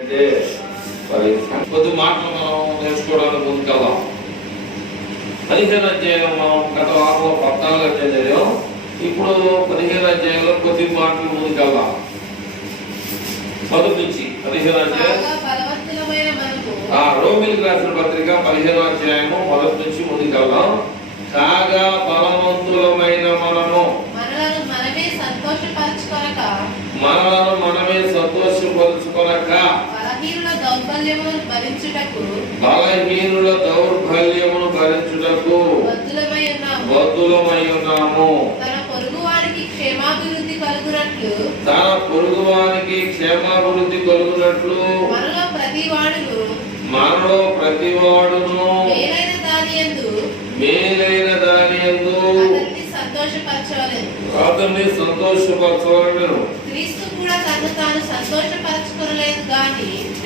అంటే కొద్ది మాటలు మనం నేర్చుకోవడానికి ముందుకెళ్దాం. 15 అధ్యాయం మనం గత వారంలో 14 అధ్యాయం చదివాం. ఇప్పుడు 15 అధ్యాయంలో కొద్ది మాటలు ముందుకెళ్దాం. మొదటి నుంచి 15 అధ్యాయం రోమిలకు రాసిన పత్రిక 15 అధ్యాయము మొదటి నుంచి ముందుకెళ్దాం. కాగా బలవంతులమైన మనము మనలను మనమే సంతోషపరచుకొనక బలహీనుల దౌర్బల్యమును భరించుటకు బద్ధులమై ఉన్నాము. తన పొరుగువానికి క్షేమాభివృద్ధి కలుగునట్లు మనలో ప్రతివాడును మేలైన దాని యందు అతన్ని సంతోషపరచవలెను.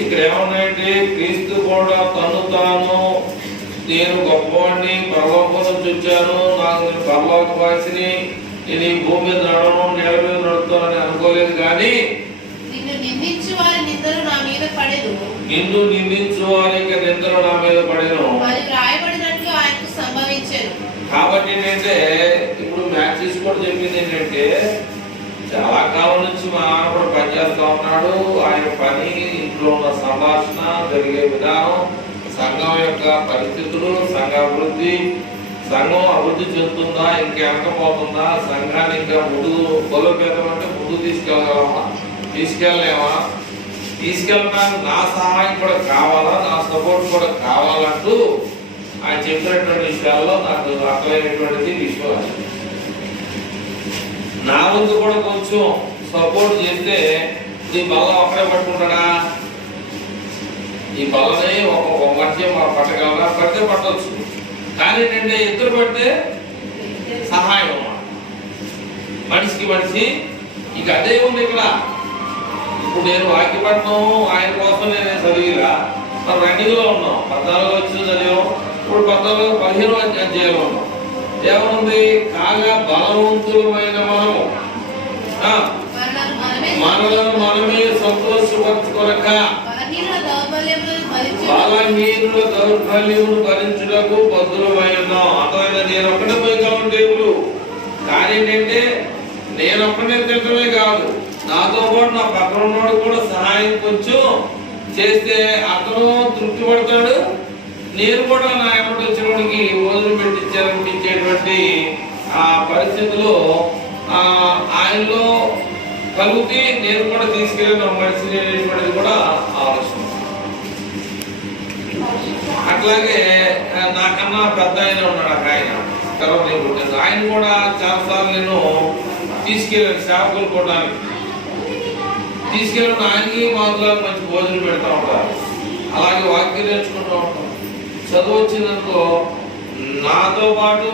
ఇక్కడ ఏమన్నాయంటే, క్రీస్తు కూడా తను తాను నేను గొప్పవాడిని, పరలోకం నుంచి వచ్చాను, నాకు నేను పరలోక వాసిని, నేను ఈ భూమి మీద నడవను, నేల మీద నడుస్తానని అనుకోలేదు. కానీ నిన్ను నిందించు వారి నిందలు నా మీద పడెను కాబట్టి ఏంటంటే, ఇప్పుడు మ్యాథ్స్ కూడా చెప్పింది ఏంటంటే, చాలా కాలం నుంచి మా నాన్న కూడా పనిచేస్తా ఉన్నాడు. ఆయన పని, ఇంట్లో ఉన్న సంభాషణ, జరిగే విధానం, సంఘం యొక్క పరిస్థితులు, సంఘ అభివృద్ధి, సంఘం అభివృద్ధి చెందుతుందా, ఇంకెనకపోతుందా, సంఘాన్ని ఇంకా ముందు బలోపేతం అంటే ముందు తీసుకెళ్ళలేమా, తీసుకెళ్ళడానికి నా సహాయం కూడా కావాలా, నా సపోర్ట్ కూడా కావాలంటూ ఆయన చెప్పినటువంటి విషయాల్లో నాకు అర్థమైనటువంటిది విశ్వాసం. నా వంతు కూడా కొంచెం సపోర్ట్ చేస్తే ఈ బల్ల ఒకరే పట్టుకుంటాడా? ఈ బల్లని ఒక మధ్య పట్టగలరా? పడితే పట్టవచ్చు. కానీ ఏంటంటే, ఇద్దరు పడితే సహాయం అన్నమాట, మనిషికి మనిషి. ఇక అదే ఉంది ఇక్కడ. ఇప్పుడు నేను వాక్యపట్నం ఆయన కోసం నేను చదివిలా, మనం రన్నింగ్లో ఉన్నాం. 14 వచ్చిన చదివాం, ఇప్పుడు 15 అధ్యాయంలో ఉన్నాం. ఏమనుంది? కాగా బలవంతులమైన మనము మనలను మనమే సంతోషపరచుకొనక బలహీనుల దౌర్బల్యమును భరించుటకు బద్ధులమై ఉన్నాం. అర్థమైనా? నేను ఒక్కడే పోయగలను దేవుడు. కానీ ఏంటంటే, నేను ఒక్కడే తింటమే కాదు, నాతో పాటు నా పక్కన ఉన్నవాడు కూడా సహాయం కొంచెం చేస్తే అతను తృప్తి పడతాడు, నేను కూడా నా ఎప్పటి వచ్చినవాడికి భోజనం పెట్టించేటువంటి ఆ పరిస్థితుల్లో ఆయనలో కలిగితే నేను కూడా తీసుకెళ్ళిన మనిషి అనేటువంటిది కూడా ఆలోచన. అట్లాగే నాకన్నా పెద్ద ఆయన ఉన్నాడు, అక్కడ ఆయన ఆయన కూడా చాలాసార్లు నేను తీసుకెళ్ళాను సేవకులు కూడా తీసుకెళ్ళిన ఆయనకి మాత్రం మంచి భోజనం పెడతా ఉంటారు. అలాగే వాక్యం నేర్చుకుంటూ ఉంటాం. చదువు వచ్చిందనుకో నాతో పాటు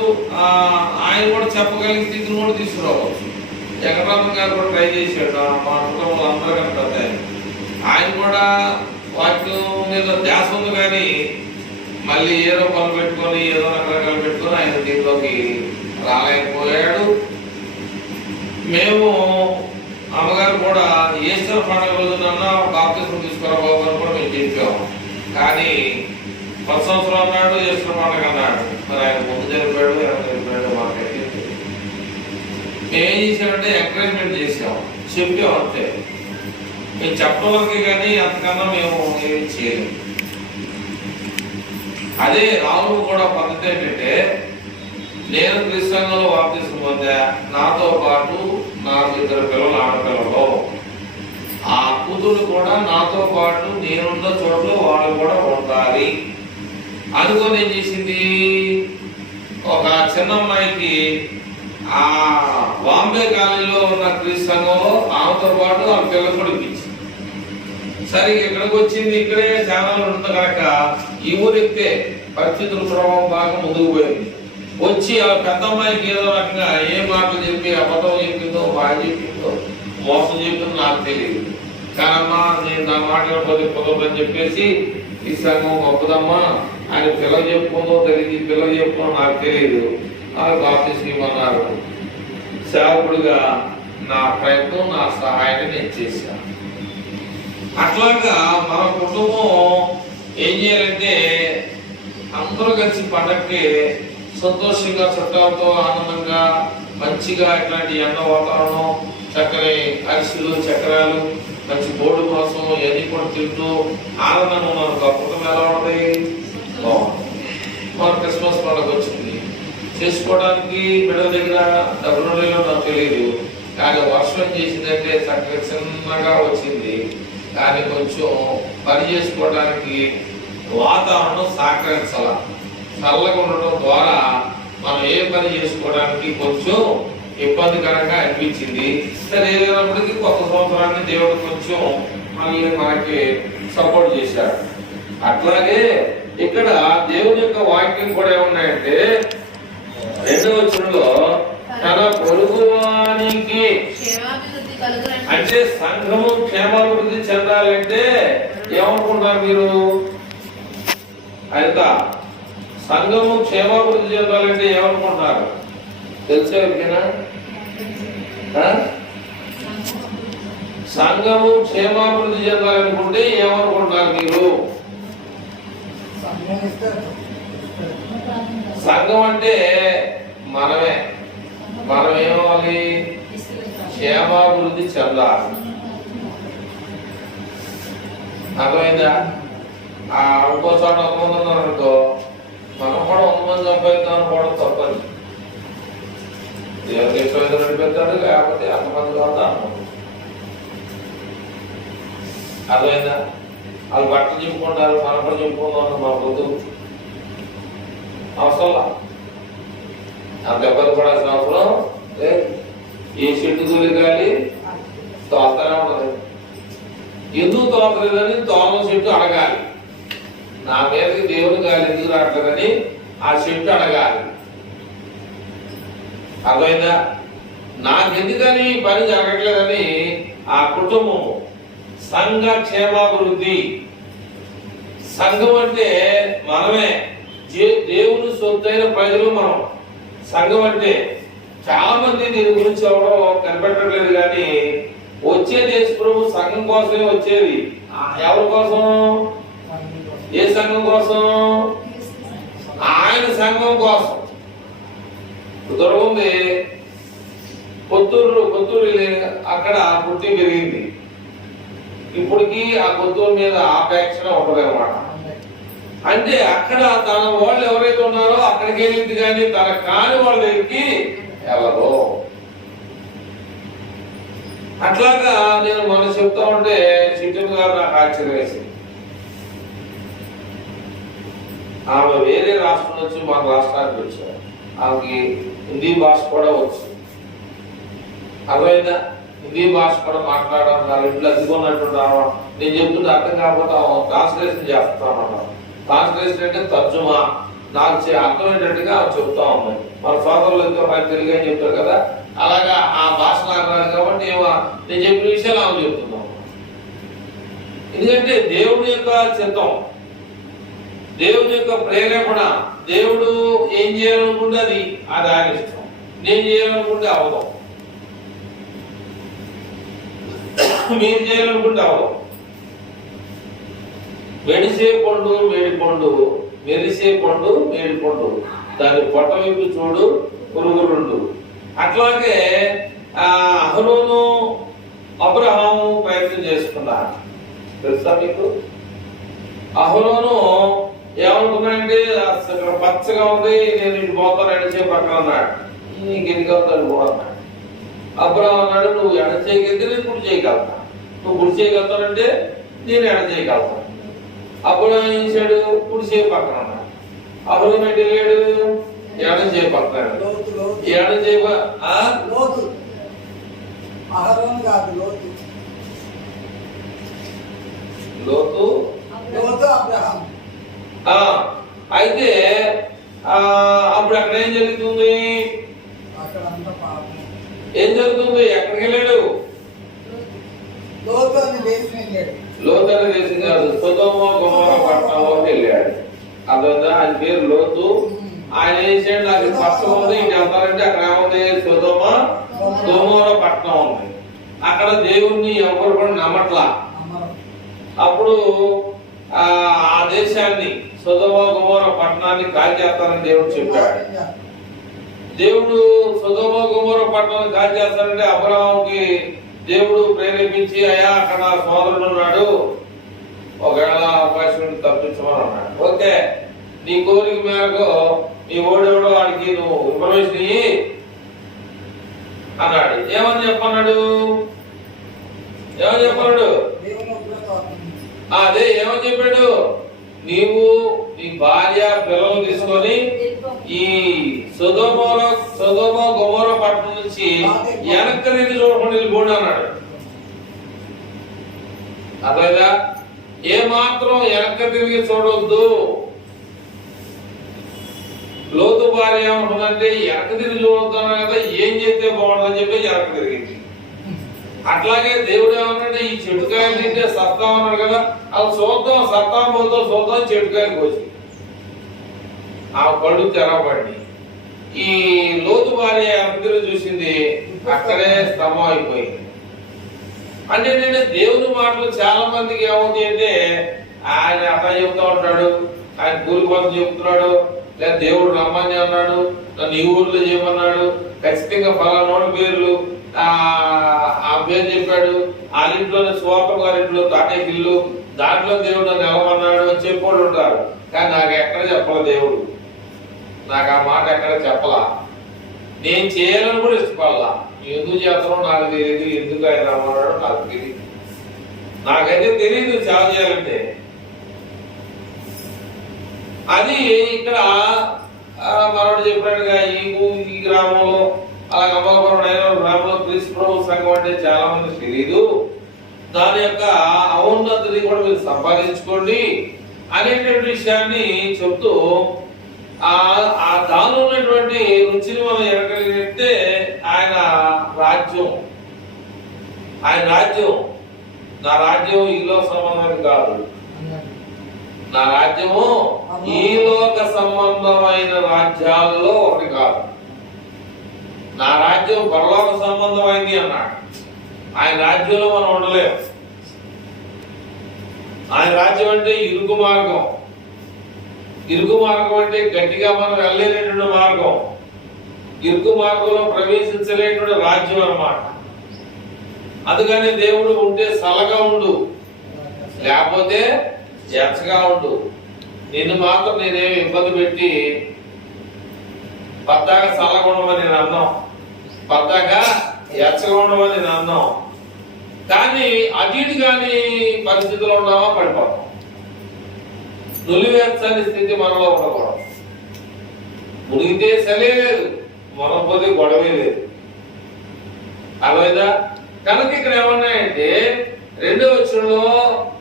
ఆయన కూడా చెప్పగలిగిన స్థితిని కూడా తీసుకురావచ్చు. జగన్మోహన్ గారు కూడా ట్రై చేశాడు, మా కుటుంబంలో అందరూ కనుక ఆయన కూడా వాక్యం మీద ధ్యాస ఉంది. కానీ మళ్ళీ ఏదో పనులు పెట్టుకొని ఏదో రకరకాలు పెట్టుకొని ఆయన దీంట్లోకి రాలేకపోయాడు. మేము అమ్మగారు కూడా ఈస్టర్ పండుగ రోజున బాప్తిజం తీసుకురాబోమని కూడా మేము చెప్పాము. కానీ 10 సంవత్సరాలు అన్నాడు, ఈస్టర్ పండుగ అన్నాడు. మరి ఆయన ముందు జరిపాడు, ఎలా జరిపాడు మాకైతే. మేమేం చేసామంటే ఎంకరేజ్మెంట్ చేసాం, చెప్పాం అంతే. మేము చెప్పడం వరకే కానీ అంతకన్నా మేము ఏమి చేయలేము. అదే రాముడు కూడా పద్ధతి ఏంటంటే, నేను క్రిస్తంలో బాప్తిజం పొందా, నాతో పాటు నాకు 2 పిల్లలు, ఆడపిల్లలు, ఆ కూతురు కూడా నాతో పాటు నేనున్న చోట్ల వాళ్ళు కూడా ఉండాలి అనుకొని ఏం చేసింది, ఒక చిన్న అమ్మాయికి ఆ బాంబే కాలనీలో ఉన్న క్రిస్తంలో ఆమెతో పాటు ఆ పిల్లలు కూడా ఇప్పించింది. సరే ఇక్కడికి వచ్చింది, ఇక్కడే ఛానల్ ఉంటుంది కనుక ఈ ఊరు ఎక్కితే పరిస్థితుల ప్రభావం బాగా ముందుకు పోయింది. వచ్చి ఆ పెద్ద అమ్మాయికి ఏదో రకంగా ఏ మాటలు చెప్పి అబద్ధం చెప్పిందో, బాగా చెప్పిందో, మోసం చెప్పిందో నాకు తెలియదు. కానమ్మా నేను నా మాటలు కుదరదని చెప్పేసి, ఈ సంఘం గొప్పదమ్మా, ఆయన పిల్లలు చెప్పుకుందో తెలియదు, పిల్లలు చెప్పుకుందో నాకు తెలియదు, నాకు బాప్తిజం ఇవ్వమన్నారు. సేవకుడిగా నా ప్రయత్నం, నా సహాయాన్ని నేను చేశాను. అట్లాగా కలిసి పండగకి సంతోషంగా చుట్టాలతో ఆనందంగా మంచిగా ఇట్లాంటి ఎండ వాతావరణం, చక్కని అరిసెలు చక్రాలు మంచి బోర్డు కోసం ఇవన్నీ కూడా తింటూ ఆనందంగా ఉన్నారు. కుటుంబం ఎలా ఉంది? మన క్రిస్మస్ పండుగ వచ్చింది, చేసుకోవడానికి బిడ్డల దగ్గర డబ్బులు నాకు తెలియదు, కానీ వర్షం చేసిందంటే చక్కగా చిన్నగా వచ్చింది. కానీ కొంచెం పని చేసుకోవడానికి వాతావరణం సహకరించాల, చల్లగా ఉండటం ద్వారా మనం ఏ పని చేసుకోవడానికి కొంచెం ఇబ్బందికరంగా అనిపించింది. సరే ఏదైనప్పటికీ కొత్త సంవత్సరాన్ని దేవుడు కొంచెం మళ్ళీ మనకి సపోర్ట్ చేశాడు. అట్లాగే ఇక్కడ దేవుని యొక్క వాక్యం కూడా ఏమున్నాయంటే 2వ వచనంలో తన పొరుగువానికి అంటే సంఘము క్షేమాభివృద్ధి చెందాలంటే ఏమనుకుంటారు మీరు? అయితే సంఘము క్షేమాభివృద్ధి చెందాలంటే ఏమనుకుంటున్నారు? తెలిసే ఎవరికైనా? సంఘము క్షేమాభివృద్ధి చెందాలనుకుంటే ఏమనుకుంటున్నారు మీరు? సంఘం అంటే మనమే, మనం ఏమవ్వాలి? క్షేమాభివృద్ధి చెందాలి. అర్థమైందా? ఇంకో చోట 100 మంది ఉన్నారు అనుకో, మనం కూడా 100 మంది సంపాదిద్దాం అనుకోవడం తప్పని. దేవుడికి ఇష్టమైతే నడిపిస్తాడు, లేకపోతే అంతమంది కాదు అనుకుంటాం. అర్థమైందా? వాళ్ళు బట్టలు చెప్పుకుంటారు, మనం కూడా చెప్పుకుందాం మా పొద్దు అవసరంలా, అంత ఇబ్బంది పడాల్సిన అవసరం లేదు. ఏ చెట్టు తోలిగాలి తోస్తూనే ఉండదు. ఎందుకు తోతలేదని తోమ చెట్టు అడగాలి. నా మీదకి దేవుని గాలి ఎందుకు రావట్లేదని ఆ చెట్టు అడగాలి. అర్థమైందా? నాకెందుకని పని జరగట్లేదని ఆ కుటుంబం సంఘ క్షేమాభివృద్ధి. సంఘం అంటే మనమే, దేవుని సొత్తైన ప్రజలు మనం. సంఘం అంటే చాలా మంది దీని గురించి ఎవరో కనిపెట్టట్లేదు, కానీ వచ్చేది యేసు ప్రభు సంఘం కోసమే వచ్చేది. ఎవరి కోసం? ఏ సంఘం కోసం? ఆయన సంఘం కోసం. దొరకుంది కొత్తూరు అక్కడ పుట్టి పెరిగింది. ఇప్పటికి ఆ కొత్తూరు మీద ఆపేక్షణ ఉంటుంది అనమాట. అంటే అక్కడ తన వాళ్ళు ఎవరైతే ఉన్నారో అక్కడికి వెళ్ళింది, కానీ తన కాని వాళ్ళ దగ్గరికి వెళ్ళరు. అట్లాగా నేను మనం చెప్తా ఉంటే చిట్టమ్మ గారు నాకు ఆశ్చర్యం వేసింది. ఆమె వేరే రాష్ట్రం నుంచి మన రాష్ట్రానికి వచ్చారు. ఆమెకి హిందీ భాష కూడా వచ్చు. అర్థమైందా? హిందీ భాష కూడా మాట్లాడడం, నా ఇంట్లో అదిగొన్నట్టు రావడం, నేను చెప్తుంటే అర్థం కాకపోతే ట్రాన్స్లేషన్ చేస్తామన్నా. ట్రాన్స్లేషన్ అంటే తర్జుమా, నాకు అర్థమయ్యేటట్టుగా చెప్తా ఉన్నాయి. మన సోదరులు ఎంతో మనకు తెలుగు అని చెప్తారు కదా, అలాగా ఆ భాష నాకు రాదు కాబట్టి నేను చెప్పిన విషయాలు ఆమె చెప్తున్నాం. ఎందుకంటే దేవుడి యొక్క చిత్తం, దేవుడి యొక్క ప్రేరేపణ, దేవుడు ఏం చేయాలనుకుంటే అది ఆయన ఇష్టం, నేను చేయాలనుకుంటే అవడం, మీరు చేయాలనుకుంటే అవడం. మెడిసే పండు మేడి పండు, మెరిసే పండు మేడి పండు, దాని పొట్ట వైపు చూడు పురుగురుండు. అట్లాగే అహరోను అబ్రహాము ప్రయత్నం చేసుకున్నారు. తెలుసా మీకు? అహరోను ఏమనుకున్నాడంటే అసలు పచ్చగా ఉంది, నేను ఇటు పోతాను ఎడచే పక్కన అన్నాడు. నీకు ఎందుకు అవుతాడు కూడా అన్నాడు. అబ్రహాం అన్నాడు, నువ్వు ఎడ చేయగలిగితే నేను గుడి చేయగలుగుతా, నువ్వు గుడి చేయగలుగుతానంటే నేను ఎడ చేయగలుగుతాను. అప్పుడు ఏం చేశాడు? కుడి చేయి పక్కన అన్నాడు. అప్పుడు ఏంటి వెళ్ళాడు? ఎడం చేయి పక్కన. ఎడం చేయి లోతు అయితే అప్పుడు అక్కడ ఏం జరుగుతుంది? ఏం జరుగుతుంది? ఎక్కడికి వెళ్ళాడు? లోతు అనే దేశం కాదు, సొదొమ గొమొర్రా పట్టణంలోకి వెళ్ళాడు. అర్థమైందా? ఆయన పేరు లోతు. ఆయన ఏం చేశాడు? నాకు పచ్చగా ఉంది, ఇటు వెళ్తారంటే అక్కడ ఏముంది? సొదొమ గొమొర్రా పట్టణం ఉంది. అక్కడ దేవుణ్ణి ఎవరు కూడా నమ్మట్లా. అప్పుడు ఆ దేశాన్ని సొదొమ గొమొర్రా పట్టణాన్ని కాల్చేస్తానని దేవుడు చెప్పాడు. దేవుడు సొదొమ గొమొర్రా పట్టణాన్ని కాల్చేస్తానంటే అబ్రహాముకి దేవుడు ప్రేరేపించి అయ్యా అక్కడ నా సోదరుడు ఉన్నాడు, ఒకవేళ అవకాశం తప్పించమని అన్నాడు. ఓకే, నీ కోరిక మేరకు నీ ఓడెవడో వాడికి నువ్వు ఇన్ఫర్మేషన్ ఇయ్యి అన్నాడు. ఏమని చెప్పన్నాడు? అదే ఏమని చెప్పాడు? నీవు నీ భార్య పిల్లలు తీసుకొని ఈ సొదొమ గొమొర్రా పట్టణం నుంచి వెనక్కి తిరిగి చూడకుండా వెళ్ళిపోండి అన్నాడు. అదేదా ఏ మాత్రం వెనక్కి తిరిగి చూడొద్దు. లోతు భార్య ఏమంటుందంటే వెనక్కి తిరిగి చూడొద్దు అన్నా కదా, ఏం చేస్తే బాగుంటుందని చెప్పి వెనక్కి తిరిగింది. అట్లాగే దేవుడు ఏమన్నాడు? ఈ చెట్టుకాయలు తింటే సత్తా అన్నాడు కదా, అది చూద్దాం, సత్తా పోతాం చూద్దాం, చెట్టుకాయలు కోసి ఆ పళ్ళు తెరవబడి ఈ లోతు భార్య వెనక్కి చూసింది, అక్కడే స్తంభం అయిపోయింది. అంటే నేను దేవుని మాటలు చాలా మందికి ఏమవుతాయి అంటే ఆయన అట్లా చెప్తా ఉంటాడు, ఆయన కూలి కోసం చెప్తున్నాడు, లేదా దేవుడు రమ్మని అన్నాడు, నన్ను ఈ ఊర్లో చేయమన్నాడు, ఖచ్చితంగా ఫలానోడి పేర్లు ఆ పేరు చెప్పాడు, వాళ్ళింట్లోనే స్వాపం గారింట్లో తాటేకి ఇల్లు, దాంట్లో దేవుడు నన్ను నిలవన్నాడు అని చెప్పోడు ఉంటారు. కానీ నాకు ఎక్కడ చెప్పాల దేవుడు, నాకు ఆ మాట ఎక్కడ చెప్పలా, నేను చేయాలని కూడా ఇష్టపడలా. ఎందుకు చేస్తానో నాకు తెలియదు, ఎందుకు ఆయన రమ్మన్నాడో నాకు తెలియదు, నాకైతే తెలియదు సేవ చేయాలంటే. అది ఇక్కడ మనోడు చెప్పినట్టుగా ఈ గ్రామంలో అలాగే అమలాపురం గ్రామంలో క్రీస్తు ప్రభు సంఘం అంటే చాలా మంది తెలియదు, దాని యొక్క ఔన్నతిని కూడా మీరు సంపాదించుకోండి అనేటువంటి విషయాన్ని చెప్తూ ఆ దానిలో ఉన్నటువంటి రుచిని మనం ఎరగలిగితే ఆయన రాజ్యం నా రాజ్యం ఈ లోక సంబంధమైనది కాదు, నా రాజ్యము ఈ లోక సంబంధమైన రాజ్యాల్లో ఒకటి కాదు, నా రాజ్యం పరలోక సంబంధమైంది అన్నాడు. ఆయన రాజ్యంలో మనం ఉండలేము. ఆయన రాజ్యం అంటే ఇరుకు మార్గం అంటే గట్టిగా మనం వెళ్ళలేనటువంటి మార్గం, ఇరుకు మార్గంలో ప్రవేశించలేనటువంటి రాజ్యం అన్నమాట. అందుకని దేవుడు ఉంటే సలగా ఉండు, లేకపోతే ఎచ్చగా ఉండు. నిన్ను మాత్రం నేనేమి ఇబ్బంది పెట్టి పద్దాగా సలగా ఉండమని నేను అన్నాం, పద్దాగా ఎచ్చగా ఉండమని నేను అన్నాం. కానీ అటు ఇటు కానీ పరిస్థితుల్లో ఉన్నామా పడిపోతాం. నులివేచ్చని స్థితి మనలో ఉండకూడదు. మునిగితే సలే లేదు, మొనపోతే గొడవే లేదు. అర్థమైందా? కనుక ఇక్కడ ఏమన్నాయంటే 2వ వచనంలో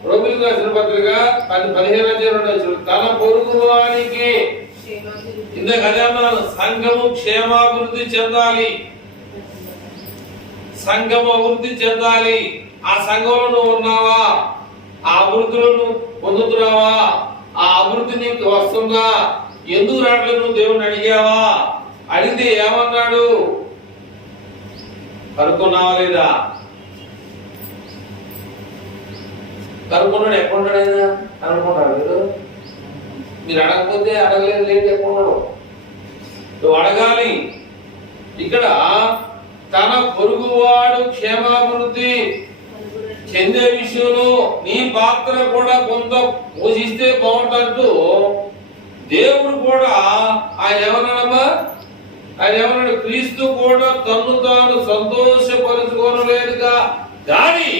రోమిలకు రాసిన పత్రిక 15:2 తన పొరుగు వానికి ఇందాక అదే అన్నాను, సంఘము క్షేమాభివృద్ధి చెందాలి, సంఘము అభివృద్ధి చెందాలి. ఆ సంఘంలో నువ్వు ఉన్నావా? ఆ అభివృద్ధిలో నువ్వు పొందుతున్నావా? ఆ అభివృద్ధి నీకు వస్తుందా? ఎందుకు రావట్లేదు నువ్వు దేవుణ్ణి అడిగావా? అడిగితే ఏమన్నాడు? కనుక్కున్నావా లేదా? కనుక్కున్నాడు. ఎక్కడున్నాడు ఆయన? అనుకున్నాడు మీరు అడగకపోతే అడగలేదు లేదు, ఎక్కడున్నాడు? నువ్వు అడగాలి. ఇక్కడ తన పొరుగువాడు క్షేమాభివృద్ధి చెందే విషయంలో నీ పాత్ర కూడా కొంత పోషిస్తే బాగుంటూ దేవుడు కూడా ఆయన ఏమన్నాడమ్మా? ఆయన ఏమన్నాడు? క్రీస్తు కూడా తన్ను తాను సంతోషపరుచుకోనలేదుగా కానీ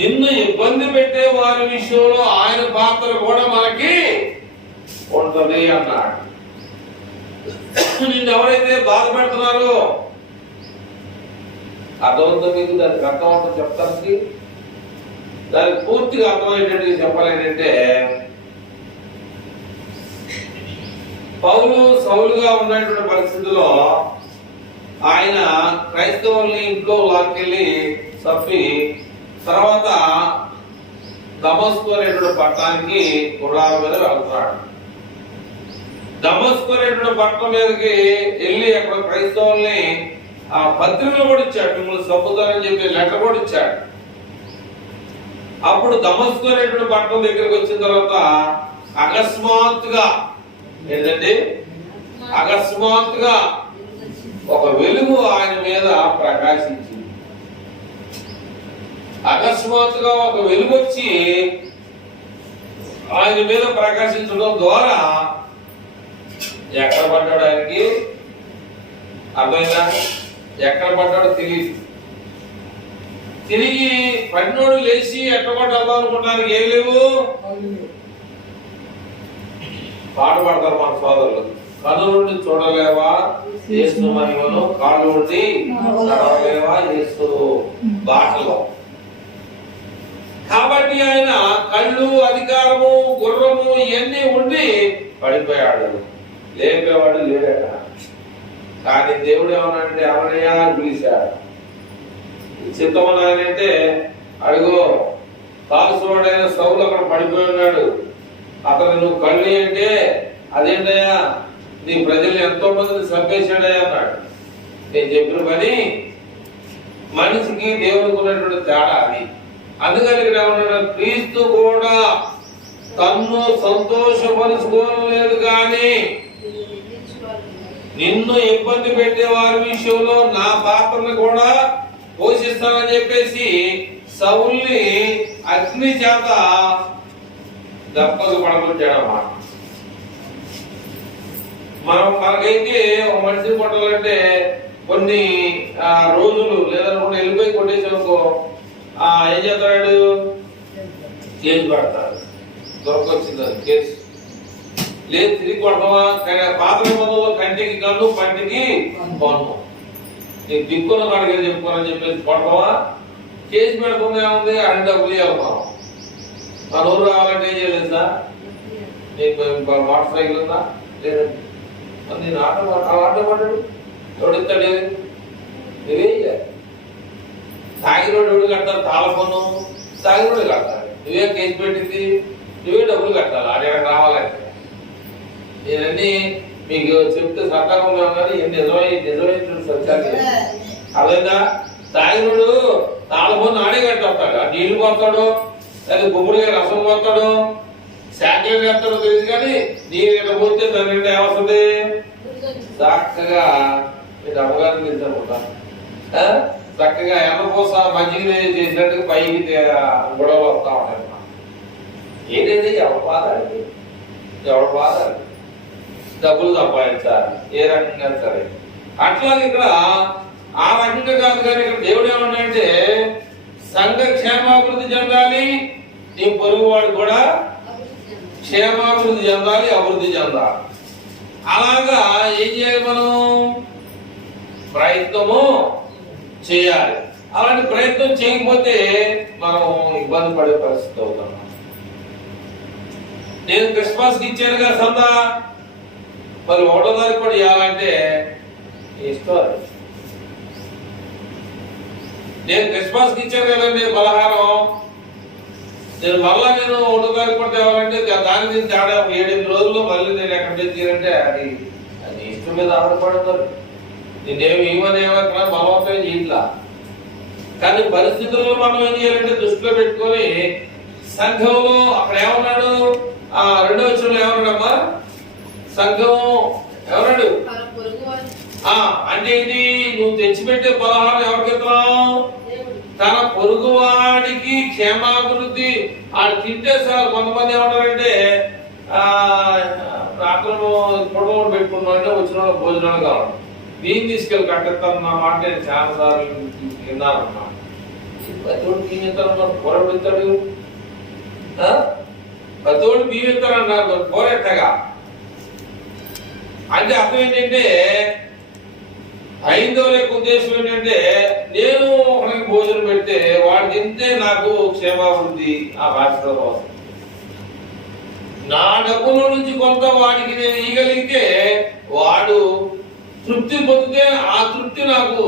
నిన్ను ఇబ్బంది పెట్టే వారి విషయంలో ఆయన పాత్ర కూడా మనకి ఉంటది అన్నాడు. నిన్ను ఎవరైతే బాధ పెడుతున్నారో అర్థవంతో మీకు దానికి అర్థవంతో చెప్తానికి దానికి పూర్తిగా అర్థమయ్యేటట్టుగా చెప్పాలి. ఏంటంటే పౌలు సౌలుగా ఉన్నటువంటి పరిస్థితుల్లో ఆయన క్రైస్తవుల్ని ఇంట్లో లాక్కెళ్ళి చంపి తర్వాత దమస్కు అనేటువంటి పట్టణానికి గుర్రాల మీద వెళ్తున్నాడు. దమస్కు అనేటువంటి పట్టణం మీదకి వెళ్ళి అక్కడ క్రైస్తవుల్ని ఆ పత్రికలు కూడా ఇచ్చాడు, మిమ్మల్ని చంపుతారని చెప్పి లెటర్ కూడా ఇచ్చాడు. అప్పుడు దమస్కు అనేటువంటి పట్టణం దగ్గరికి వచ్చిన తర్వాత అకస్మాత్తుగా ఏంటంటే అకస్మాత్తుగా ఒక వెలుగు ఆయన మీద ప్రకాశించింది. అకస్మాత్తుగా ఒక వెలుగు వచ్చి ఆయన మీద ప్రకాశించడం ద్వారా ఎక్కడ పడ్డాడు ఆయనకి అర్థమైందా? ఎక్కడ పడ్డాడో తెలియదు. తిరిగి పడినోడు లేచి ఎక్కడ పడ్డాదో అనుకుంటానికి ఏం లేవు. పాట పాడతారు మన సోదరులు, కన్ను నుండి చూడలేవా యేసు మహిమను, కాళ్ళు నుండి నడవలేవా యేసు బాటలో. కాబట్టి ఆయన కళ్ళు, అధికారము, గుర్రము ఇవన్నీ ఉండి పడిపోయాడు. లేపేవాడు లేడట. కానీ దేవుడు ఏమన్నాడంటే అవనయ్యా అని పిలిచాడు. చిత్తమని ఆయనంటే అడుగో తాల్సువాడైన సౌలు అక్కడ పడిపోయి ఉన్నాడు, అతను నువ్వు కళ్ళు అంటే అదేంటయ్యా నీ ప్రజల్ని ఎంతో మందిని చంపేశాడయ్యా అన్నాడు. నేను చెప్పిన పని మనిషికి దేవుడికి ఉన్నటువంటి తేడా అది. అందుకని ఇక్కడ ఏమన్నాడు, క్రీస్తు కూడా తన్ను సంతోషపరుచుకోలేదు కానీ నిన్ను ఇబ్బంది పెట్టే వారి విషయంలో నా పాత్రను కూడా పోషిస్తానని చెప్పేసి సౌల్ని అగ్ని చేత దెబ్బకు పడగొట్టాడన్నమాట. మనకైతే ఒక మనిషిని కొట్టాలంటే కొన్ని రోజులు లేదా రెండు వెళ్ళిపోయి కొట్టేసానుకో ఏం చేస్తాడు, కేసు పెడతాడు. దొరకొచ్చింది కేసు లేదు, తిరిగి కొడతావా? పాత్ర మొదలు కంటికి కన్ను, పంటికి పన్ను, నీకు దిక్కున్న కాడికి చెప్పుకోనని చెప్పేసి కొడతావా? కేసు పెడుతుంది ఏముంది, అన్ని డబ్బులు వెళ్తాం. మన ఊరు రావాలంటే ఏం చేయలేదు సార్, నీకు మోటార్ సైకిల్ ఉందా లేదండి, నేను ఆటో పడ్డాడు ఎవడిస్తాడు, నువ్వే తాగినోడు ఎవడు కడతారు, తాళ పన్ను తాగినోడు కడతాడు, నువ్వే కేసు పెట్టింది, నువ్వే డబ్బులు కట్టాలి. అక్కడ రావాలంటే నేనన్నీ మీకు చెప్తే సకాలంలో కానీ నిజమైన సత్యాలు అదేదా. తాగినోడు తాళ పన్ను ఆడే కట్టేస్తాడు, నీళ్లు పోతాడు, అది గుమ్మడిగా రసం పోతాడు, శాఖలు వేస్తాడు తెలియదు, కానీ నీరు ఎక్కడ పోతే దాని నిండా ఏమవుతుంది, చక్కగా మీరు అమ్మగారిని తెలుసుకుంటా చక్కగా ఎన్నపోస మజ్జిగ చేసినట్టుగా పైకి గొడవలు వస్తా ఉంటాయి. ఏంటంటే ఎవరు బాధ, ఎవరు బాధ, డబ్బులు సంపాదించాలి ఏ రకంగా సరే. అట్లాగే ఇక్కడ ఆ రకంగా కాదు, కానీ ఇక్కడ దేవుడు ఏమన్నాడంటే సంఘ క్షేమాభివృద్ధి చెందాలి, నీ పొరుగు వాడు కూడా క్షేమాభివృద్ధి చెందాలి, అభివృద్ధి చెందాలి. అలాగా ఏం చేయాలి, మనం ప్రయత్నము చేయాలి. అలాంటి ప్రయత్నం చేయకపోతే మనం ఇబ్బంది పడే పరిస్థితి అవుతాం. నేను క్రిస్మస్కి ఇచ్చాను కదా సందా, మరి 1వ తారీఖు కూడా ఇవ్వాలంటే ఇష్టం. నేను క్రిస్మస్కి ఇచ్చాను కదండి పలహారం, నేను మళ్ళా నేను 1వ తారీఖు కూడా తేవాలంటే దాని నుంచి తేడా 7-8 రోజుల్లో మళ్ళీ నేను ఎక్కడ తెచ్చానంటే అది ఇష్టం మీద ఆధారపడతారు. నేనేమి ఏమనేమన్నా బలవంతం చేయట్లా, కానీ పరిస్థితుల్లో మనం ఏం చేయాలంటే దృష్టిలో పెట్టుకొని సంఘంలో అక్కడ ఏమన్నాడు, 2వ వచనంలో ఏమన్నాడమ్మా, సంఘం ఎవరాడు అంటే ఇది నువ్వు తెచ్చిపెట్టే పలహారం ఎవరికి ఇస్తున్నావు, తన పొరుగువాడికి క్షేమాభివృద్ధి ఆడు తింటే సార్. కొంతమంది ఏమంటారంటే రాత్రులు పొడవు పెట్టుకున్నాం అంటే వచ్చిన వాళ్ళు భోజనాలు కావాలి, దీన్ని తీసుకెళ్ళి కట్టేస్తాను నా మాట నేను చాలా సార్లు విన్నానమ్మా. పతోడు బియ్యం ఇస్తాను, కూర పెడతాడు, పతోడు బియ్యం ఇస్తానన్నారు, కూర ఎట్టగా అంటే అర్థం ఏంటంటే హైందవుల యొక్క ఉద్దేశం ఏంటంటే నేను ఒకరికి భోజనం పెడితే వాడు తింటే నాకు క్షేమాభివృద్ధి ఆ రాష్ట్రం కోసం, నా డబ్బుల నుంచి కొంత వాడికి నేను ఇవ్వగలిగితే వాడు తృప్తి పొందితే ఆ తృప్తి నాకు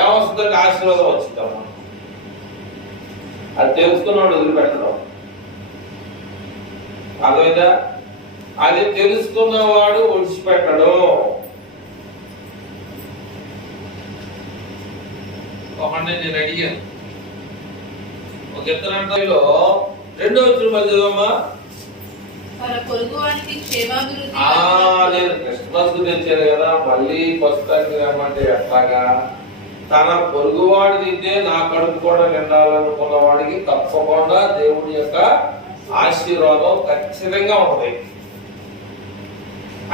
ఏమొస్తుందంటే ఆశీర్వాదం వచ్చిందమ్మా. అది తెలుసుకున్నాడు వదిలిపెట్టడం, అర్థమైందా? అది తెలుసుకున్నవాడు విడిచిపెట్టడు. ఒకటి నేను అడిగాను, ఒక ఇతరంలో రెండో వచ్చిన మళ్ళీ చదవమ్మా. లేదు క్రిస్మస్ కు తెచ్చారు కదా, మళ్ళీ పుస్తకానికి రమ్మంటే ఎట్లాగా? తన పొరుగువాడు తింటే నా కడుపు కూడా నిండాలనుకున్న వాడికి తప్పకుండా దేవుడి యొక్క ఆశీర్వాదం ఖచ్చితంగా ఉంటుంది.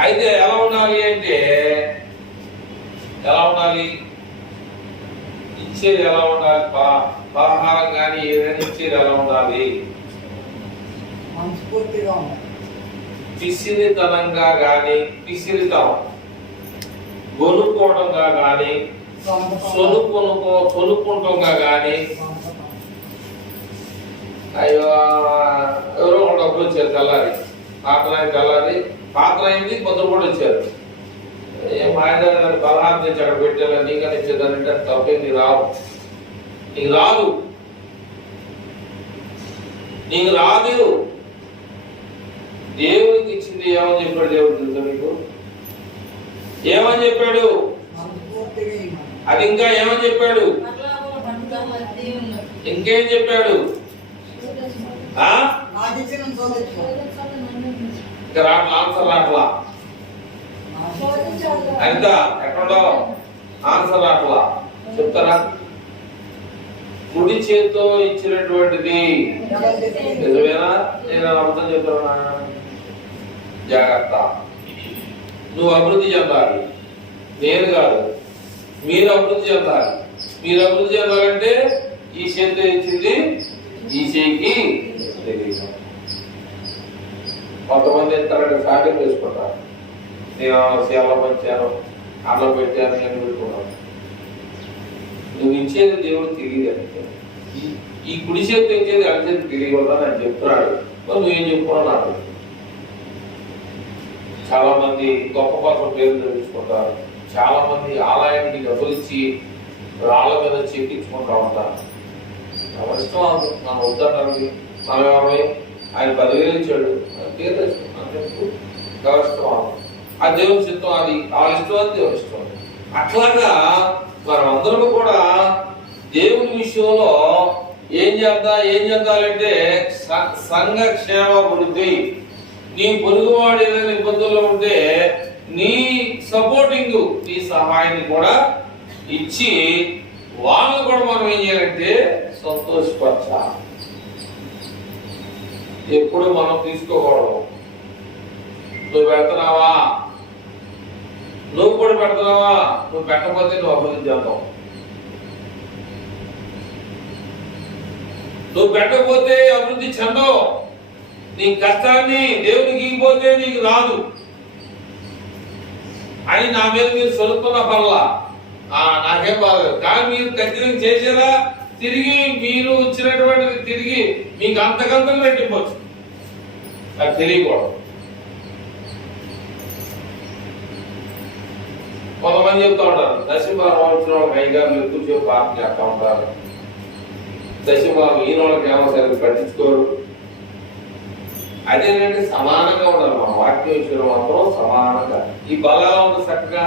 అయితే ఎలా ఉండాలి అంటే, ఎలా ఉండాలి? ఇచ్చేది ఎలా ఉండాలి? పలహారం కానీ ఏదైనా ఇచ్చేది ఎలా ఉండాలి? పిసిరితనంగా గాని, పిసిరితనం గొనుక్కోవడంగా గాని, తొలుకుంటంగా గాని, అయ్యో ఎవరో ఒక డబ్బులు వచ్చారు తెల్లారి, పాత్ర అయింది పొద్దున కూడా వచ్చారు. ఏం మాయదారి పలహారం తెచ్చి అక్కడ పెట్టాను నీకని ఇచ్చేదానంటే తప్పేంది రావు, నీకు రాదు, నీకు రాదు. దేవుడికి ఇచ్చింది ఏమని చెప్పాడు దేవుడు తెలుసా మీకు? ఏమని చెప్పాడు? అది ఇంకా ఏమని చెప్పాడు? ఇంకేం చెప్పాడు? ఇంకా రాట్లా ఆన్సర్ రాట్లా అంత ఎక్కడో ఆన్సర్ రాట్లా చెప్తారా? కుడి చేతితో ఇచ్చినటువంటిది నిజమేనా? నేను అర్థం చెప్తున్నా, జాగ్రత్త. నువ్వు అభివృద్ధి చెందాలి, నేను కాదు, మీరు అభివృద్ధి చెందాలి. మీరు అభివృద్ధి చెందాలంటే ఈ చేతితో ఇచ్చింది ఈ చేయికి తెలియదు. కొంతమంది ఎంతకంటే సాధ్యం చేసుకుంటారు, నేను సేవలో పంచాను, అన్నం పెట్టాను, నేను పెట్టుకున్నాను. నువ్వు ఇచ్చేది దేవుడు తెలియదు అంటే, ఈ కుడి చేతి ఇచ్చేది అడి చేతి తెలియకూడదని ఆయన చెప్తున్నాడు. మరి నువ్వేం చెప్పుకున్నావు నాకు? చాలా మంది గొప్ప గొప్ప పేర్లు తెలుసుకుంటారు, చాలా మంది ఆలయానికి డబ్బులు ఇచ్చి రాళ్ళ మీద చెక్కించుకుంటా ఉంటారు. ఇష్టం మనం వద్దంటారు. మనం ఎవరి ఆయన 10,000 ఇచ్చాడు, పేరు తెచ్చుకున్నాం, ఇష్టం ఆ దేవుని చిత్తం, అది వాళ్ళ ఇష్టం, అది దేవుని ఇష్టం. అట్లాగా మనం అందరూ కూడా దేవుని విషయంలో ఏం చేద్దాలంటే సంఘ క్షేమాభివృద్ధి. నీ పొరుగువాడు ఏదైనా ఇబ్బందుల్లో ఉంటే నీ సపోర్టింగ్, నీ సహాయాన్ని కూడా ఇచ్చి వాళ్ళని కూడా మనం ఏం చేయాలంటే సంతోషపరచాలి. ఎప్పుడు మనం తీసుకోకూడదు. నువ్వు పెడుతున్నావా, నువ్వు కూడా పెడుతున్నావా, నువ్వు పెట్టకపోతే నువ్వు అభివృద్ధి చెందావు. నువ్వు పెట్టకపోతే అభివృద్ధి చెందవు. నీ కష్టాన్ని దేవునికి ఇగిపోతే నీకు రాదు అని నా మీద మీరు చదువుతున్న పర్లా, నాకేం బాగలేదు. కానీ మీరు ఖచ్చితంగా చేసేదా, తిరిగి మీరు ఇచ్చినటువంటిది తిరిగి మీకు అంతకంతలు పెట్టిపోవచ్చు. అది తెలియకూడదు. కొంతమంది చెప్తా ఉంటారు, దశభాగం వచ్చిన వాళ్ళకి ఐదారు ఎక్కువ పార్టీ చేస్తా ఉంటారు. దశభాగం ఈయన వాళ్ళకి ఏమో సరే పట్టించుకోరు. అదేంటంటే సమానంగా ఉండాలి. మన వాక్య విషయంలో మాత్రం సమానంగా ఈ బలాలు ఉంది చక్కగా.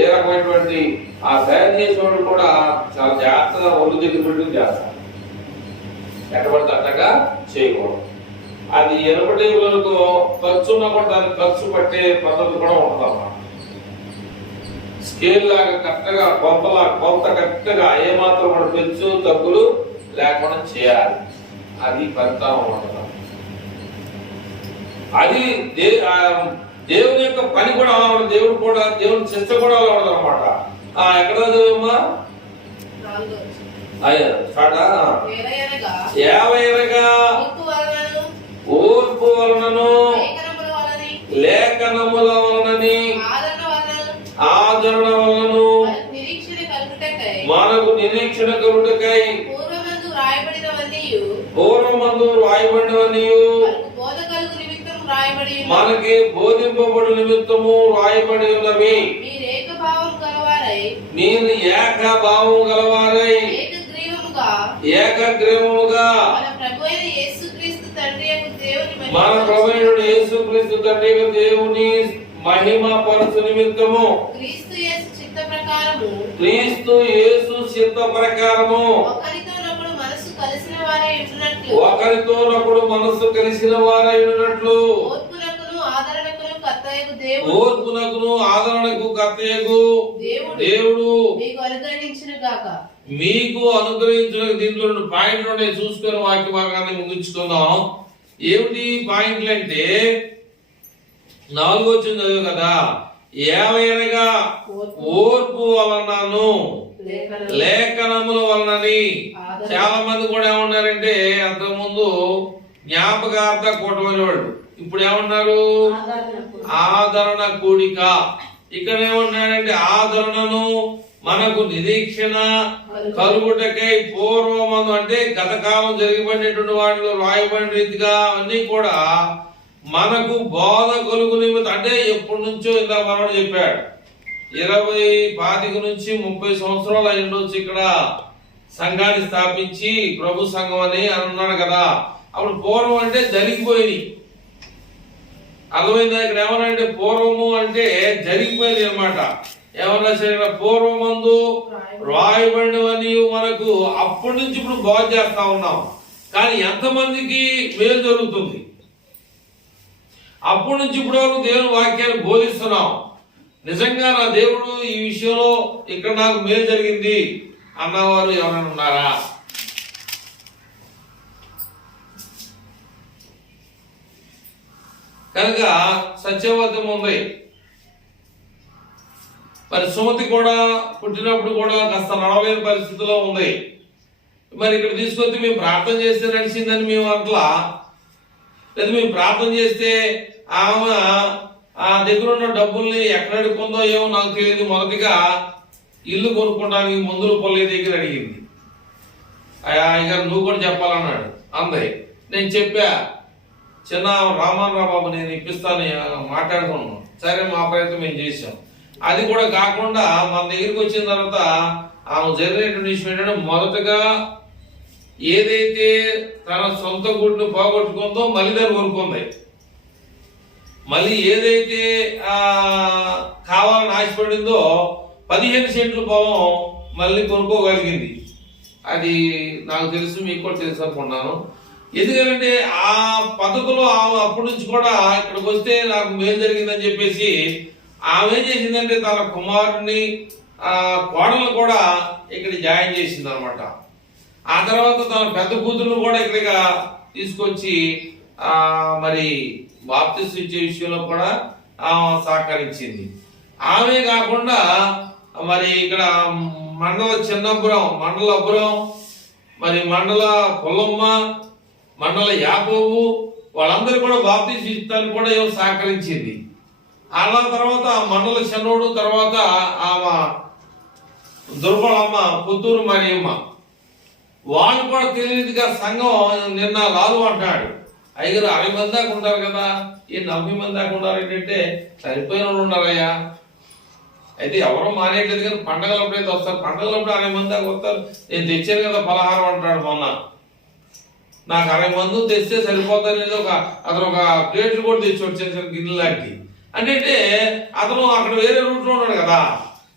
ఏ రకమైనటువంటి ఆ తయారు చేసేవాళ్ళు కూడా చాలా జాగ్రత్తగా ఒళ్ళు దగ్గర పెట్టుకుని చేస్తారు. ఎట్టబడితే అట్టగా చేయకూడదు. అది ఎనపటి వరకు ఖర్చు ఉన్నా కూడా దానికి ఖర్చు పట్టే పద్ధతి కూడా ఉంటుంది అన్నమాట. స్కేల్ లాగా కరెక్ట్గా కొలత కరెక్ట్గా ఏమాత్రం కూడా పెంచు తగ్గులు లేకుండా చేయాలి. అది పరితానం ఉంటుంది. అది దేవుని యొక్క పని కూడా అలా ఉండదు. దేవుడు కూడా దేవుని శిక్ష కూడా అలా ఉండదు అనమాట. ఎక్కడ చదివమ్మా? ఓర్పు వలనను లేఖనముల వలనని ఆదరణ వలనను మనకు నిరీక్షణ కలుగుటకై పూర్వమందు రాయబడినవన్నీ మనకి బోధింపబడు నిమిత్తము రాయబడి ఉన్నవి. మీరు ఏకభావం గలవారై ఏకగ్రీవముగా మన ప్రభువైన యేసుక్రీస్తు తండ్రి దేవుని మహిమ పరచు నిమిత్తము క్రీస్తు యేసు చిత్త ప్రకారము ఒకరితోనొకడు మనస్సు కలిసిన వారై ఉన్నట్లు ఓర్పునకును ఆదరణకు కర్తయగు దేవుడు మీకు అనుగ్రహించిన. దీంట్లో 2 పాయింట్లు ఉన్నాయి, చూసుకొని వాక్య భాగాన్ని ముగించుకుందాం. ఏమిటి పాయింట్లు అంటే 4వ వచనం చదివాం కదా, ఏలయనగా ఓర్పు వలనను లేఖనముల వలనని. చాలా మంది కూడా ఏమన్నారంటే అంతకుముందు జ్ఞాపకార్థ కూటమని వాళ్ళు, ఇప్పుడు ఏమన్నారు ఆదరణ కూడిక. ఇక్కడ ఏమన్నాడంటే ఆదరణను మనకు నిరీక్షణ కలుగుటకై పూర్వమందు, అంటే గత కాలం జరిగిపడినటువంటి వాటిలో రాయబడిన రీతిగా అన్ని కూడా మనకు బోధ కలుగు నిమిత్తం, అంటే ఎప్పటి నుంచో ఇందాక మనవాడు చెప్పాడు 25 నుంచి 30 సంవత్సరాలు అయ్యిండొచ్చు ఇక్కడ సంఘాన్ని స్థాపించి ప్రభు సంఘం అని అన్నాడు కదా. అప్పుడు పూర్వం అంటే జరిగిపోయి, అర్థమైందా? ఇక్కడ ఏమన్నా అంటే పూర్వము అంటే జరిగిపోయింది అనమాట. ఏమన్నా సరే పూర్వమందు రాయబడినవన్నీ మనకు అప్పటి నుంచి ఇప్పుడు బోధ చేస్తా ఉన్నాం. కానీ ఎంతమందికి మేలు జరుగుతుంది? అప్పటి నుంచి ఇప్పుడు వరకు దేవుని వాక్యాన్ని బోధిస్తున్నాం. నిజంగా నా దేవుడు ఈ విషయంలో ఇక్కడ నాకు మేలు జరిగింది అన్నవారు ఎవరైనా ఉన్నారా? కనుక సత్యవతం ఉంది. మరి సుమతి కూడా పుట్టినప్పుడు కూడా కాస్త నడవలేని పరిస్థితిలో ఉంది. మరి ఇక్కడ తీసుకొచ్చి మేము ప్రార్థన చేస్తే నడిచిందని మేము అట్లా, లేదా మేము ప్రార్థన చేస్తే ఆమె ఆ దగ్గర ఉన్న డబ్బుల్ని ఎక్కడ అడుక్కుందో ఏమో నాకు తెలియదు. మొదటిగా ఇల్లు కొనుక్కోవడానికి మందుల పల్లె దగ్గర అడిగింది. ఇక నువ్వు కూడా చెప్పాలన్నాడు అంది. నేను చెప్పా, చిన్న రామారావు బాబు నేను ఇప్పిస్తాను మాట్లాడుకున్నాను. సరే మా ప్రయత్నం మేము చేసాం. అది కూడా కాకుండా మన దగ్గరికి వచ్చిన తర్వాత ఆమె జరిగినటువంటి విషయం ఏంటంటే మొదటగా ఏదైతే తన సొంత గుడ్ను పోగొట్టుకుందో మళ్ళీ దాన్ని కొనుక్కుంది. మళ్ళీ ఏదైతే కావాలని ఆశపడిందో 15 సెంట్లు పొలం మళ్ళీ కొనుక్కోగలిగింది. అది నాకు తెలుసు, మీకు కూడా తెలుసు అనుకున్నాను. ఎందుకంటే ఆ పద్ధతిలో ఆమె అప్పటి నుంచి కూడా ఇక్కడికి వస్తే నాకు మేలు జరిగిందని చెప్పేసి ఆమె ఏం చేసిందంటే తన కుమారుడిని కోడలు కూడా ఇక్కడ జాయిన్ చేసింది అనమాట. ఆ తర్వాత తన పెద్ద కూతురు కూడా ఇక్కడికి తీసుకొచ్చి మరి బాప్తిస్మం ఇచ్చే విషయంలో కూడా సహకరించింది. ఆమె కాకుండా మరి ఇక్కడ మండల చిన్నపురం, మండల అపురం, మరి మండల పుల్లమ్మ, మండల యాకోబు వాళ్ళందరూ కూడా బాప్తిస్మం ఇస్తానికి కూడా ఏమో సహకరించింది. అలా తర్వాత మండల చెన్నోడు, తర్వాత ఆమె దుర్బలమ్మ, పుత్తూరు మరియమ్మ, వాళ్ళు కూడా తెలియదుగా సంఘం నిన్న రాలు అంటాడు. 60 మంది దాకా ఉంటారు కదా, ఈ 40 మంది దాకా ఉన్నారు ఏంటంటే సరిపోయిన వాళ్ళు ఉన్నారయ్యా. అయితే ఎవరో మానేయట్లేదు కానీ పండగలప్పుడు అయితే వస్తారు. పండగలప్పుడు 60 మంది దాకా వస్తారు. నేను తెచ్చాను కదా పలహారం అంటాడు. మొన్న నాకు 60 మంది తెస్తే సరిపోతారు. అతను ఒక ప్లేట్లు కూడా తెచ్చి వచ్చేసరి గిన్నె లాంటి అంటే అతను అక్కడ వేరే రూట్ లో ఉన్నాడు కదా.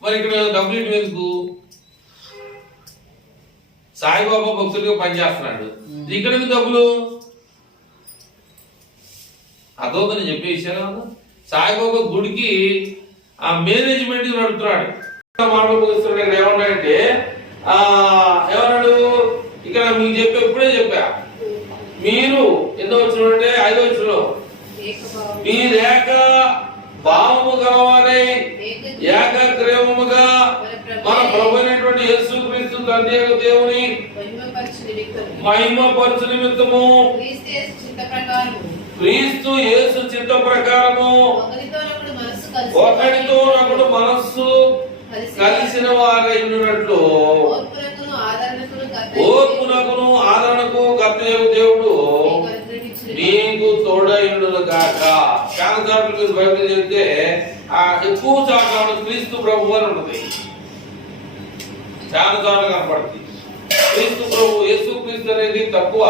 మరి ఇక్కడ డబ్బులు ఇటు ఎందుకు? సాయిబాబా భక్తుడిగా పనిచేస్తున్నాడు, ఇక్కడ ఎందుకు డబ్బులు? అదొకని చెప్పే విషయం. సాయిబాబా గుడికి ఆ మేనేజ్మెంట్ నడుపుతున్నాడు. మాట్లాడుతున్నాడు. ఏమన్నాడంటే ఏమన్నాడు ఇక్కడ మీకు చెప్పే ఇప్పుడే చెప్పా, మీరు ఎన్నో వచ్చినంటే 5వ వచనంలో మీరు ఏక భావము గలవారై ఏకగ్రీవముగా మన ప్రభు అయినటువంటి యేసుక్రీస్తు తండ్రి దేవుని మహిమపరచు నిమిత్తము క్రీస్తు యేసు చిత్త ప్రకారము ఒకరితో ఒకడు మనస్సు కలిసిన వారైనట్లు ఓర్పునకును ఆదరణకు కర్తయగు దేవుడు నీకు తోడైండును గాక. చాలా చాట్లు బైబిల్ చెప్తే ఎక్కువ చాట్లు క్రీస్తు ప్రభు అని ఉన్నది, చాలా చాట్లు కనపడుతుంది. క్రీస్తు ప్రభు, యేసు క్రీస్తు అనేది తక్కువ,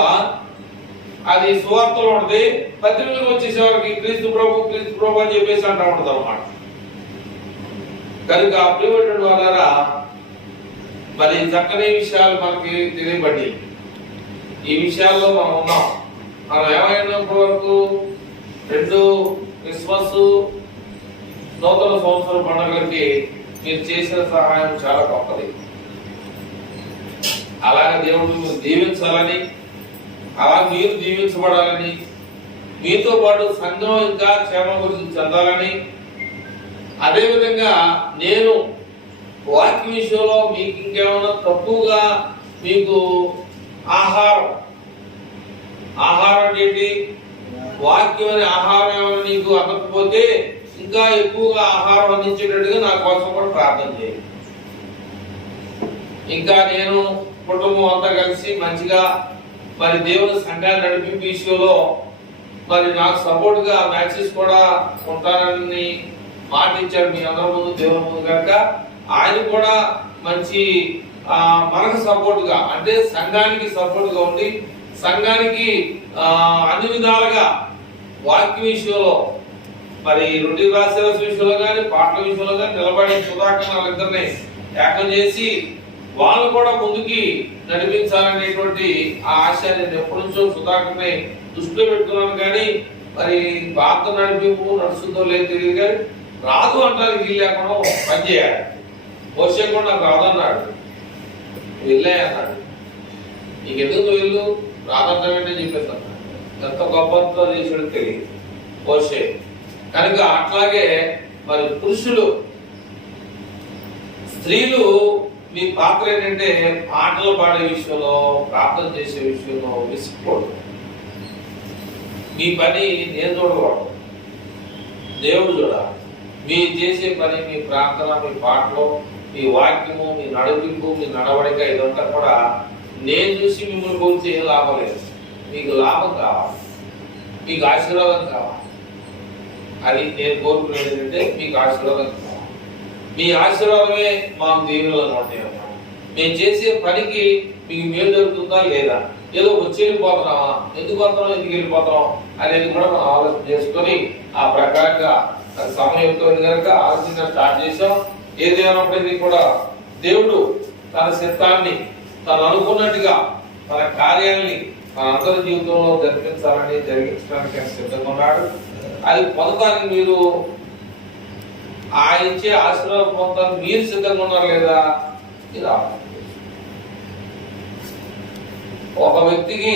అది సువార్తలో ఉంటుంది. పత్రికలకు వచ్చేసేవారికి క్రీస్తు ప్రభు అని చెప్పేసి అంటా ఉంటుంది అన్నమాట. కనుక ప్రియమైనటువంటి వాళ్ళారా, మరి చక్కని విషయాలు మనకి తెలియబడి ఈ విషయాల్లో మనం ఉన్నాం. మనం ఏమైనప్పటి వరకు 2 క్రిస్మస్, నూతన సంవత్సర పండుగలకి మీరు చేసిన సహాయం చాలా గొప్పది. అలాగే దేవుడు మీరు దీవించాలని, అలా మీరు దీవించబడాలని, మీతో పాటు సంఘం ఇంకా క్షేమం గురించి చెందాలని, అదేవిధంగా నేను వాక్య విషయంలో మీకు ఇంకేమైనా తక్కువగా మీకు ఆహారం ఏంటి, వాక్యం అనే ఆహారం ఏమైనా నీకు అందకపోతే ఇంకా ఎక్కువగా ఆహారం అందించేటట్టుగా నా కోసం కూడా ప్రార్థన చేయండి. ఇంకా నేను కుటుంబం అంతా కలిసి మంచిగా మరి దేవుని సంఘాన్ని నడిపి విషయంలో మరి నాకు సపోర్ట్ గా మ్యాచెస్ కూడా ఉంటానని మాట ఇచ్చాడు మీ అందరి ముందు, దేవుని ముందు కనుక ఆయన కూడా మంచి మనకు సపోర్ట్ గా, అంటే సంఘానికి సపోర్ట్ గా ఉండి సంఘానికి అన్ని విధాలుగా వాక్య విషయంలో మరి రొట్టి రాసిన విషయంలో కానీ పాటల విషయంలో కానీ నిలబడి సుధాకర్ వాళ్ళిద్దరిని ఏకం చేసి వాళ్ళు కూడా ముందుకి నడిపించాలనేటువంటి ఆ ఆశ నేను ఎప్పటి నుంచో సుధాకర్ని దృష్టిలో పెట్టుకున్నాను. కానీ మరి భారత నడిపింపు నడుస్తుందో లేదో తెలియదు, కానీ రాదు అంటానికి వీలు లేకుండా పనిచేయాలి. వచ్చే కూడా నాకు రాదన్నాడు, వెళ్ళే అన్నాడు. నీకు ఎందుకు వెళ్ళు, రాదంటే చెప్పేస్తాను. ఎంత గొప్పతో చేసాడు తెలియదు వచ్చే కనుక. అట్లాగే మరి పురుషులు, స్త్రీలు మీ పాత్ర ఏంటంటే పాటలు పాడే విషయంలో, ప్రార్థన చేసే విషయంలో విసిపోడు. మీ పని నేను చూడకూడదు, దేవుడు చూడాలి. మీరు చేసే పని, మీ ప్రార్థన, మీ పాటలు, మీ వాక్యము, మీ నడిపింపు, మీ నడవడిక ఇదంతా కూడా నేను చూసి మిమ్మల్ని కోల్చి ఏం లాభం లేదు. మీకు లాభం కావాలి, మీకు ఆశీర్వాదం కావాలి. అది నేను కోరుకునేది ఏంటంటే మీకు ఆశీర్వాదం కావాలి. మీ ఆశీర్వాదమే మాకు దీవెనలుగా ఉంటాయి అన్నమాట. మేము చేసే పనికి మీకు మేలు జరుగుతుందా లేదా, ఏదో వచ్చి వెళ్ళిపోతున్నావా, ఎందుకు వెళ్ళిపోతున్నాం అనేది కూడా మనం ఆలోచన చేసుకొని ఆ ప్రకారంగా సమయం ఎక్కువైంది కనుక ఆలోచన స్టార్ట్ చేసాం. ఏదేమైనప్పటికీ కూడా దేవుడు తన చిత్తాన్ని తను అనుకున్నట్టుగా తన కార్యాలని మన అందరి జీవితంలో జరిగించడానికి సిద్ధంగా ఉన్నాడు. అది పొందడానికి మీరు ఆయన ఇచ్చే ఆశీర్వాదం పొందడానికి మీరు సిద్ధంగా ఉన్నారు లేదా, ఇది ఒక వ్యక్తికి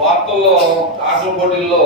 వార్తల్లో ఆటల పోటీల్లో